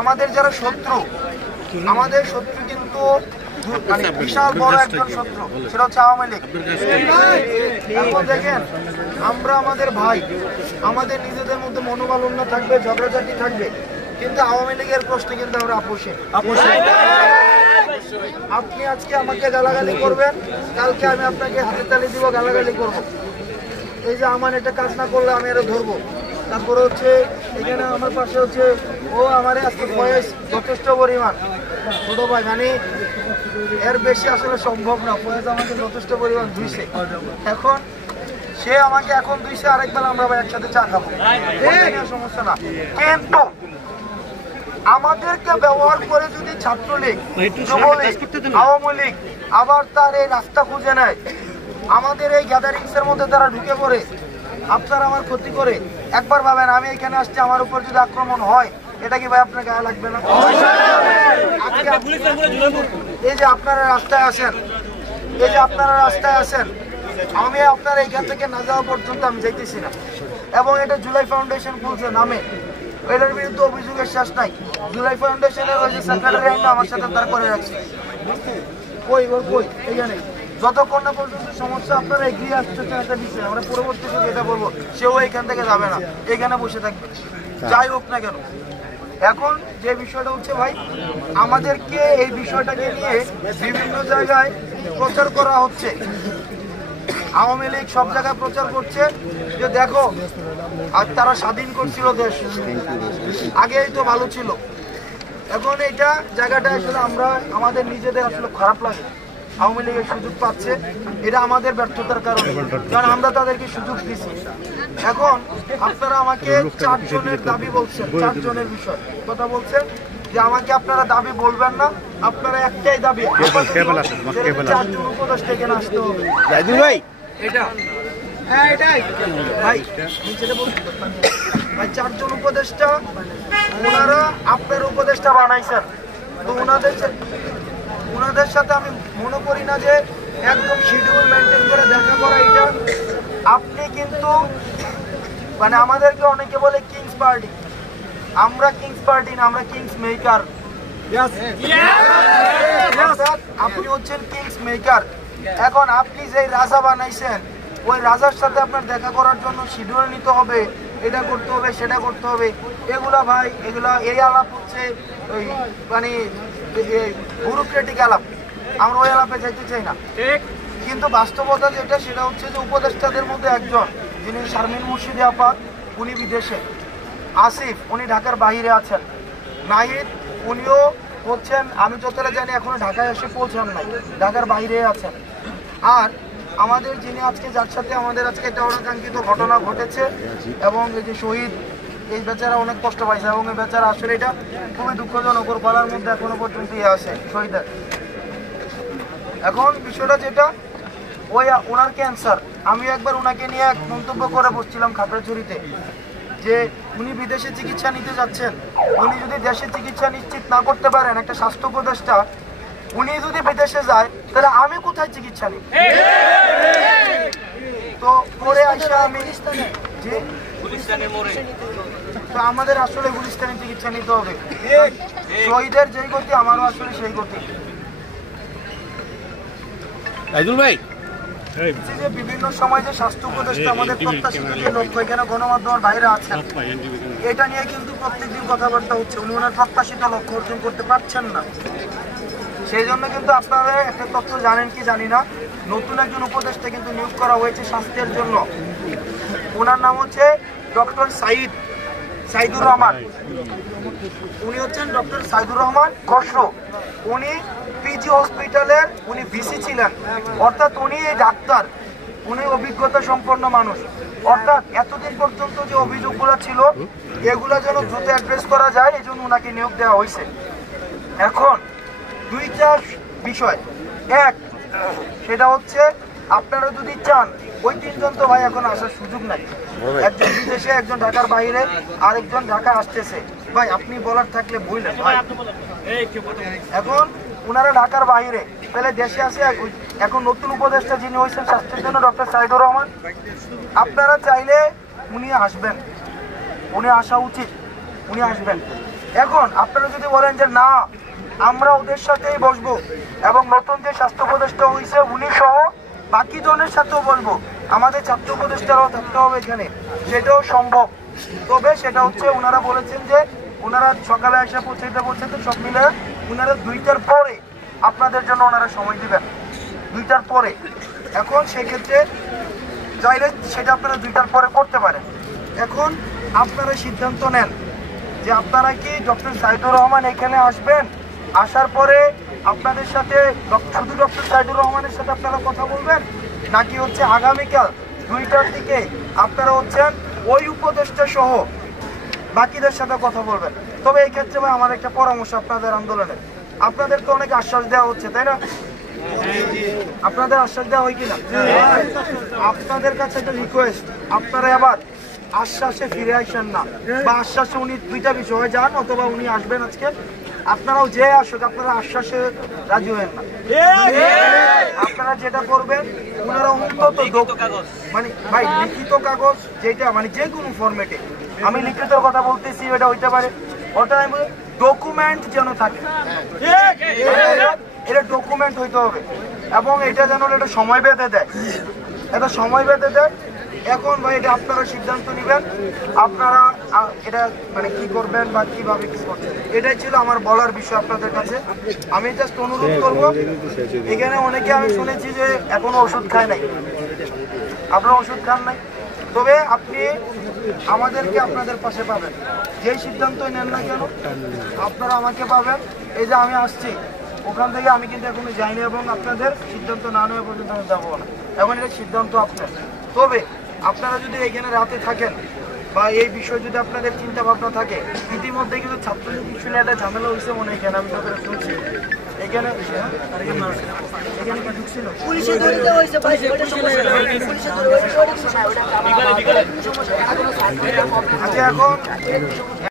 আমাদের যারা শত্রু, আমাদের শত্রু কিন্তু মানে বিশাল বড় একজন শত্রু, সেটা হচ্ছে আওয়ামী লীগ। এখন দেখেন, আমরা আমাদের ভাই, আমাদের নিজেদের মধ্যে মনোমালিন্য থাকবে, ঝগড়াঝাটি থাকবে, কিন্তু আওয়ামী লীগের প্রশ্নে কিন্তু আমরা আপোষে। আপনি আজকে আমাকে গালাগালি করবেন, কালকে আমি আপনাকে হাতে তালি দিব, গালাগালি করবো। এই যে আমার একটা কাজ না করলে আমি আরো ধরবো। তারপরে হচ্ছে এখানে আমার পাশে হচ্ছে ও আমার আজকে বয়স যথেষ্ট পরিমাণ ছোট ভাই, মানে এর বেশি আসলে সম্ভব না। বয়স আমাকে যথেষ্ট পরিমাণ ধুইছে, এখন সে আমাকে এখন ধুইছে, আরেকবার আমরা ভাই একসাথে চা খাবো, সমস্যা না। কিন্তু আমাদেরকে ব্যবহার করে যদি ছাত্রলীগ, যুবলীগ, আওয়ামী লীগ আবার তার এই রাস্তা খুঁজে নেয়, আমাদের এই গ্যাদারিংস এর মধ্যে তারা ঢুকে পড়ে, আপনারা আমার ক্ষতি করে, একবার ভাবেন আমি এখানে আসছি, আমার উপর যদি আক্রমণ হয়, এটা কি ভাই আপনার গায়ে লাগবে না? এই যে আপনারা রাস্তায় আসেন, এই যে আপনারা রাস্তায় আসেন, আমি আপনারা এখান থেকে না যাওয়া পর্যন্ত আমি যাইতেছি না। এবং এটা জুলাই ফাউন্ডেশন খুলছে নামে, এটার বিরুদ্ধে অভিযোগের শেষ নাই। জুলাই ফাউন্ডেশনের ওই যে সেক্রেটারি আমার সাথে তার করে রাখছে, কই এইখানে যতক্ষণ না পর্যন্ত সমস্যা আপনারা এগিয়ে আসতেছেন একটা বিষয়, আমরা পরবর্তী যুগে এটা বলবো, সেও এখান থেকে যাবে না, এখানে বসে থাকবে, যাই হোক না কেন। এখন যে বিষয়টা হচ্ছে ভাই, আমাদেরকে এই বিষয়টাকে নিয়ে বিভিন্ন জায়গায় প্রচার করা হচ্ছে। আওয়ামী লীগ সব জায়গায় প্রচার করছে যে দেখো আর তারা স্বাধীন করছিল দেশ, আগেই তো ভালো ছিল। এখন এইটা জায়গাটা আসলে আমরা আমাদের নিজেদের আসলে খারাপ লাগে, আওয়ামী লীগের সুযোগ পাচ্ছে, এটা আমাদের ব্যর্থতার কারণে, কারণ আমরা তাদেরকে সুযোগ দিচ্ছি। এখন আপনারা আমাকে 4 জনের দাবি বলছেন, 4 জনের বিষয় কথা বলছেন যে আমাকে আপনারা দাবি বলবেন না, আপনারা একটাই দাবি, 4 জন উপদেষ্টা এখানে আসতে হবে। ভাই 4 জন উপদেষ্টা, ওনারা আপনার উপদেষ্টা বানাইছেন, তো ওনাদের সাথে আমি মনে করি না যে একদম শিডিউল মেনটেন করে দেখা করা এটা। আপনি কিন্তু মানে আমাদেরকে অনেকে বলে কিংস পার্টি, আমরা কিংস পার্টি না, আমরা কিংস মেকার। আপনি হচ্ছেন কিংস মেকার। এখন আপনি যে রাজা বানাইছেন, ওই রাজার সাথে আপনার দেখা করার জন্য শিডিউল নিতে হবে, এটা করতে হবে, সেটা করতে হবে, এগুলা ভাই এগুলা এই আলাপ হচ্ছে ওই মানে ব্যুরোক্রেটিক আলাপ, আমরা ওই আলাপে যাইতে চাই না। কিন্তু বাস্তবতা যেটা, সেটা হচ্ছে যে উপদেষ্টাদের মধ্যে একজন, যিনি শারমিন মুর্শিদি আপা, উনি বিদেশে, আসিফ উনি ঢাকার বাইরে আছেন, নাহিদ উনিও হচ্ছেন আমি যতটা জানি এখনো ঢাকায় এসে পৌঁছান নাই, ঢাকার বাইরে আছেন। আর আমাদের যিনি আজকে, যার সাথে আমাদের আজকে একটা অনাকাঙ্ক্ষিত ঘটনা ঘটেছে, এবং এই যে শহীদ, এই বেচারা অনেক কষ্ট পাইছে, এবং এই বেচারা আসলে এটা খুবই দুঃখজনক, ওর গলার মধ্যে এখনো পর্যন্ত আছে শহীদের। এখন বিষয়টা যেটা, ওই ওনার ক্যান্সার, আমি একবার ওনাকে নিয়ে এক মন্তব্য করে বসছিলাম খাগড়াছড়িতে, যে উনি বিদেশে চিকিৎসা নিতে যাচ্ছেন, উনি যদি দেশে চিকিৎসা নিশ্চিত না করতে পারেন, একটা স্বাস্থ্য উপদেষ্টা উনি যদি বিদেশে যায়, তাহলে আমি কোথায় চিকিৎসা নিই? তো পরে আসা আমি তো আমাদের আসলে গুলিস্তানে চিকিৎসা নিতে হবে, শহীদের যেই গতি আমারও আসলে সেই গতি। ভাই যে বিভিন্ন সময় যে স্বাস্থ্য উপদেষ্টা আমাদের প্রত্যাশিত যে লক্ষ্য, এখানে গণমাধ্যমের বাইরে আছেন, এটা নিয়ে কিন্তু প্রত্যেকদিন কথাবার্তা হচ্ছে, উনি ওনার প্রত্যাশিত লক্ষ্য অর্জন করতে পারছেন না। সেই জন্য কিন্তু আপনারা একটা তথ্য জানেন কি জানি না, নতুন একজন উপদেষ্টা কিন্তু নিয়োগ করা হয়েছে স্বাস্থ্যের জন্য। ওনার নাম হচ্ছে ডক্টর সাইদুর রহমান। উনি হচ্ছেন ডক্টর সাইদুর রহমান খসরু। উনি পিজি হসপিটালের উনি ভিসি ছিলেন, অর্থাৎ উনি এই ডাক্তার, উনি অভিজ্ঞতা সম্পন্ন মানুষ। অর্থাৎ এতদিন পর্যন্ত যে অভিযোগগুলো ছিল, এগুলো যেন দ্রুত অ্যাড্রেস করা যায়, এই জন্য ওনাকে নিয়োগ দেওয়া হয়েছে। এখন 2টা বিষয়, এক সেটা হচ্ছে আপনারা যদি চান, ওই 3 জন তো ভাই এখন আসার সুযোগ নাই, একজন বিদেশে, একজন ঢাকার বাইরে, আরেকজন ঢাকায় আসতেছে। ভাই আপনি বলার থাকলে বললেন। এখন ওনারা ঢাকার বাইরে, তাহলে দেশে আসে এখন নতুন উপদেষ্টা যিনি হয়েছেন স্বাস্থ্যের জন্য, ডক্টর সাইদুর রহমান, আপনারা চাইলে উনি আসবেন, উনি আসা উচিত, উনি আসবেন। এখন আপনারা যদি বলেন যে না আমরা ওদের সাথেই বসবো এবং নতুন যে স্বাস্থ্য উপদেষ্টা হয়েছে উনি সহ বাকি জনের সাথেও বলবো, আমাদের ছাত্র উপদেষ্টারাও থাকতে হবে এখানে, সেটাও সম্ভব। তবে সেটা হচ্ছে ওনারা বলেছেন যে ওনারা সকালে এসে পৌঁছাতে সব মিলে ওনারা 2টার পরে আপনাদের জন্য ওনারা সময় দিবেন, 2টার পরে। এখন সেক্ষেত্রে চাইলে সেটা আপনারা 2টার পরে করতে পারেন। এখন আপনারা সিদ্ধান্ত নেন যে আপনারা কি ডক্টর সাইদুর রহমান এখানে আসবেন, আসার পরে আপনাদের সাথে শুধু ডক্টর সাইদুর রহমানের সাথে আপনারা কথা বলবেন, নাকি হচ্ছে আগামীকাল 2টার দিকে আপনারা হচ্ছেন ওই উপদেষ্টা সহ বাকিদের সাথে কথা বলবেন। তবে এই ক্ষেত্রে ভাই আমার একটা পরামর্শ আপনাদের আন্দোলনের, আপনাদের তো অনেক আশ্বাস দেওয়া হচ্ছে তাই না? আপনাদের আশ্বাস দেওয়া হয় কিনা? আপনাদের কাছে একটা রিকোয়েস্ট, আপনারা আবার আশ্বাসে ফিরে আসেন না, বা আশ্বাসে উনি 2টা বিষয় যান অথবা উনি আসবেন আজকে, আপনারাও যে আসুক আপনারা আশ্বাসে রাজি হবেন না। আপনারা যেটা করবেন ওনারা অন্তত মানে ভাই লিখিত কাগজ যেটা মানে যে কোনো ফরম্যাটে, আমি লিখিত কথা বলতেছি এটা হইতে পারে, ওটা ডকুমেন্ট যেন থাকে, এটা ডকুমেন্ট হইতে হবে এবং এটা যেন এটা সময় বেঁধে দেয়, এটা সময় বেঁধে দেয়। এখন ভাই এটা আপনারা সিদ্ধান্ত নেবেন, আপনারা এটা মানে কি করবেন বা কিভাবে কি করবেন, এটাই ছিল আমার বলার বিষয় আপনাদের কাছে। আমি জাস্ট অনুরোধ করব, এখানে অনেকে আমি শুনেছি যে এখনো ওষুধ খায় নাই, আপনারা ওষুধ খান নাই, তবে আপনি আমাদেরকে আপনাদের পাশে পাবেন, যেই সিদ্ধান্তই নেন না কেন আপনারা আমাকে পাবেন। এই যে আমি আসছি ওখান থেকে আমি কিন্তু এখনো যাইনি এবং আপনাদের সিদ্ধান্ত না নেওয়া পর্যন্ত আমি যাবো না, এখন এটা সিদ্ধান্ত আপনার। তবে আপনারা যদি এখানে রাতে থাকেন বা এই বিষয়ে যদি আপনাদের চিন্তা ভাবনা থাকে, ইতিমধ্যে কিন্তু ছাত্রলীগ ইস্যু নিয়ে একটা ঝামেলা হয়েছে মনে হয়, এখানে আমি যতটা শুনছি এখানে কি ঢুকছিল আচ্ছা এখন